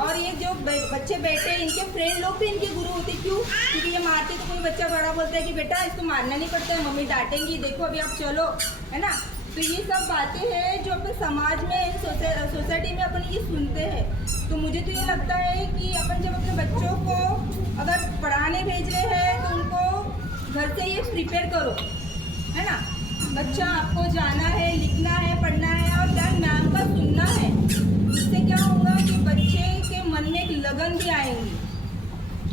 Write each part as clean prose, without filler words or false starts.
और ये जो बच्चे बैठे हैं इनके फ्रेंड लोग भी इनके गुरु होते। क्यों? क्योंकि ये मारते तो कोई बच्चा बड़ा बोलता है कि बेटा इसको मारना नहीं पड़ता है, मम्मी डांटेंगी, देखो अभी आप चलो, है ना। तो ये सब बातें हैं जो अपने समाज में सोसाइटी में अपन ये सुनते हैं। तो मुझे तो ये लगता है कि अपन जब अपने बच्चों को अगर पढ़ाने भेज रहे हैं तो उनको घर से ये प्रिपेयर करो, है ना। बच्चा आपको जाना है, लिखना है, पढ़ना है और ध्यान मैम का सुनना है। इससे क्या होगा कि बच्चे के मन में एक लगन भी आएंगी,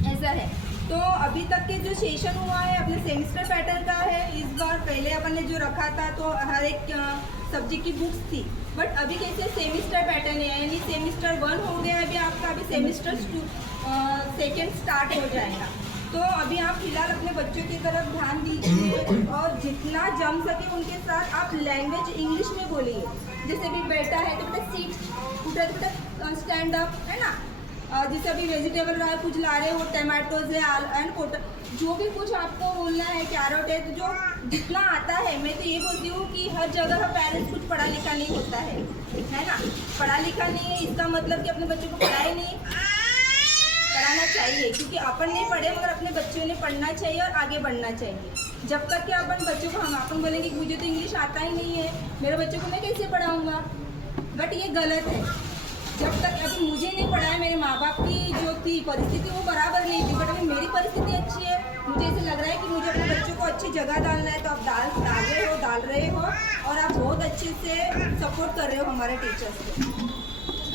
ऐसा है। तो अभी तक के जो सेशन हुआ है अपने सेमेस्टर पैटर्न का है। इस बार पहले अपन ने जो रखा था तो हर एक सब्जेक्ट की बुक्स थी, बट अभी कैसे सेमेस्टर पैटर्न है, यानी सेमेस्टर 1 हो गया अभी आपका, अभी सेमेस्टर 2 स्टार्ट हो जाएगा। तो अभी आप फिलहाल अपने बच्चों की तरफ ध्यान दीजिए और जितना जम सके उनके साथ आप लैंग्वेज इंग्लिश में बोलिए। जैसे भी बेटा है तो बेटा सीट, उठा तो बेटा स्टैंड अप, है ना। जैसे अभी वेजिटेबल रहा है, कुछ ला रहे हो, टमाटोज है एंड पोटल, जो भी कुछ आपको बोलना है, कैरेट है, तो जो जितना आता है। मैं तो ये बोलती हूँ कि हर जगह पेरेंट्स कुछ पढ़ा लिखा नहीं होता है ना। पढ़ा लिखा नहीं है इसका मतलब कि अपने बच्चों को पढ़ाई नहीं, पढ़ाना चाहिए, क्योंकि अपन नहीं पढ़े मगर अपने बच्चों ने पढ़ना चाहिए और आगे बढ़ना चाहिए। जब तक कि अपन बच्चों को अपन बोलेंगे कि मुझे तो इंग्लिश आता ही नहीं है, मेरे बच्चों को मैं कैसे पढ़ाऊँगा, बट ये गलत है। जब तक अभी मुझे नहीं पढ़ाया, मेरे माँ बाप की जो थी परिस्थिति वो बराबर नहीं थी, बट अभी मेरी परिस्थिति अच्छी है। मुझे ऐसे लग रहा है कि मुझे अपने बच्चों को अच्छी जगह डालना है, तो आप डाल रहे हो और आप बहुत अच्छे से सपोर्ट कर रहे हो हमारे टीचर्स को।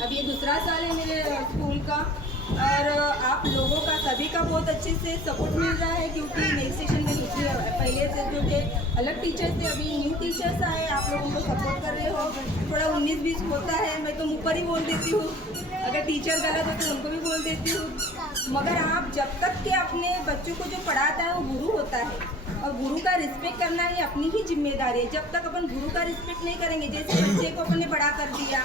अब ये दूसरा साल है मेरे स्कूल का और आप लोगों का सभी का बहुत अच्छे से सपोर्ट मिल रहा है, क्योंकि नेक्स्ट सेशन में दूसरी पहले से जो थे अलग टीचर्स थे, अभी न्यू टीचर्स आए, आप लोगों को सपोर्ट कर रहे हो। थोड़ा 19-20 होता है, मैं तो मुँह पर ही बोल देती हूँ, अगर टीचर गलत हो तो उनको भी बोल देती हूँ। मगर आप जब तक के अपने बच्चों को जो पढ़ाता है वो गुरु होता है और गुरु का रिस्पेक्ट करना ये अपनी ही जिम्मेदारी है। जब तक अपन गुरु का रिस्पेक्ट नहीं करेंगे, जैसे बच्चे को अपन ने बड़ा कर दिया,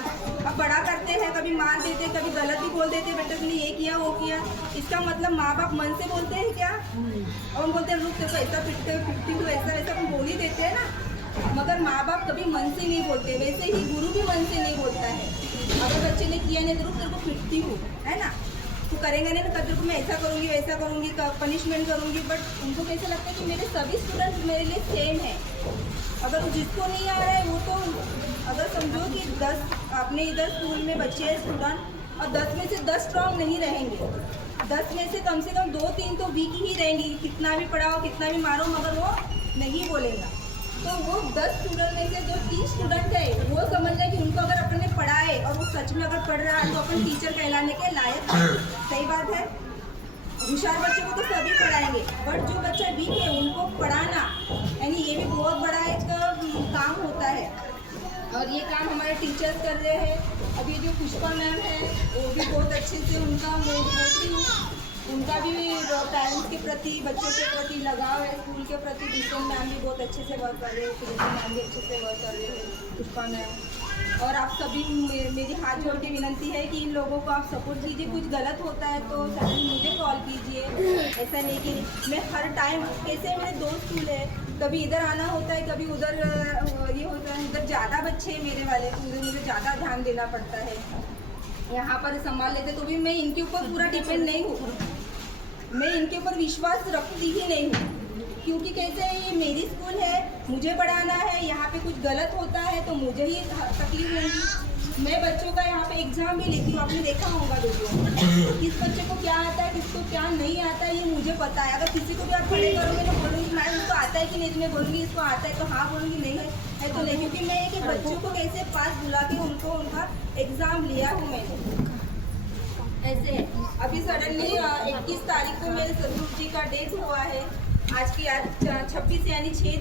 अब बड़ा करते हैं, कभी मार देते, कभी गलत ही बोल देते, बेटा तुमने ये किया वो किया, इसका मतलब माँ बाप मन से बोलते हैं क्या? और हम बोलते हैं रुक देखो ऐसा पिटती हूँ, ऐसा वैसा हम बोल ही देते हैं ना, मगर माँ बाप कभी मन से नहीं बोलते। वैसे ही गुरु भी मन से नहीं बोलता है। अगर बच्चे ने किया नहीं तो रुक तेरे को पिटती हूँ, है ना, तो करेंगे नहीं ना, तेरे को मैं ऐसा करूँगी वैसा करूँगी, पनिशमेंट करूँगी। बट उनको कैसा लगता है कि मेरे सभी स्टूडेंट्स मेरे लिए सेम है। अगर जिसको नहीं आ रहा है वो तो अगर समझो कि 10 अपने इधर स्कूल में बच्चे हैं स्टूडेंट और 10 में से 10 स्ट्रॉन्ग नहीं रहेंगे, 10 में से कम 2-3 तो वीक ही रहेंगी। कितना भी पढ़ाओ कितना भी मारो मगर वो नहीं बोलेगा। तो वो 10 स्टूडेंट में से जो 3 स्टूडेंट है वो समझ लें कि उनको अगर अपन ने पढ़ाए और वो सच में अगर पढ़ रहा है तो अपन टीचर कहलाने के लायक है। सही बात है। होशियार बच्चों को तो सभी पढ़ाएंगे, बट जो बच्चा वीक है उनको पढ़ाना यानी ये भी बहुत बड़ा एक काम होता है और ये काम हमारे टीचर्स कर रहे हैं। अभी जो पुष्पा मैम है वो भी बहुत अच्छे से उनका मैं बोलती हूँ, उनका भी पेरेंट्स के प्रति बच्चों के प्रति लगाव है, स्कूल के प्रति। डिस्टेंस मैम भी बहुत अच्छे से वर्क कर रहे हैं, प्रिंसिपल मैम भी अच्छे से वर्क कर रहे हैं, पुष्पा मैम। और आप सभी मेरी हाथ जोड़ के विनंती है कि इन लोगों को आप सपोर्ट कीजिए। कुछ गलत होता है तो सभी मुझे कॉल कीजिए, ऐसा नहीं कि मैं हर टाइम, कैसे मेरे 2 स्कूल है, कभी इधर आना होता है कभी उधर ये होता है। उधर ज़्यादा बच्चे हैं मेरे वाले, उधर मुझे ज़्यादा ध्यान देना पड़ता है। यहाँ पर संभाल लेते तो भी मैं इनके ऊपर पूरा डिपेंड नहीं हूँ, मैं इनके ऊपर विश्वास रखती ही नहीं हूँ, क्योंकि कैसे ये मेरी स्कूल है, मुझे पढ़ाना है। यहाँ पे कुछ गलत होता है तो मुझे ही तकलीफ होगी। मैं बच्चों का यहाँ पे एग्ज़ाम भी लेती हूँ, आपने देखा होगा वीडियो, किस बच्चे को क्या आता है किसको क्या नहीं आता है ये मुझे पता है। अगर किसी को भी आप खड़े करोगे तो बोलूँगी मैम इसको आता है कि नहीं, तुम्हें बोलूँगी इसको आता है तो हाँ बोलूँगी, नहीं है तो नहीं, क्योंकि मैं एक बच्चों को कैसे पास बुला के उनको उनका एग्ज़ाम लिया हूँ मैंने, ऐसे है। अभी सडनली 21 तारीख को मेरे सदगुरु जी का डेथ हुआ है, आज की 26 यानी 6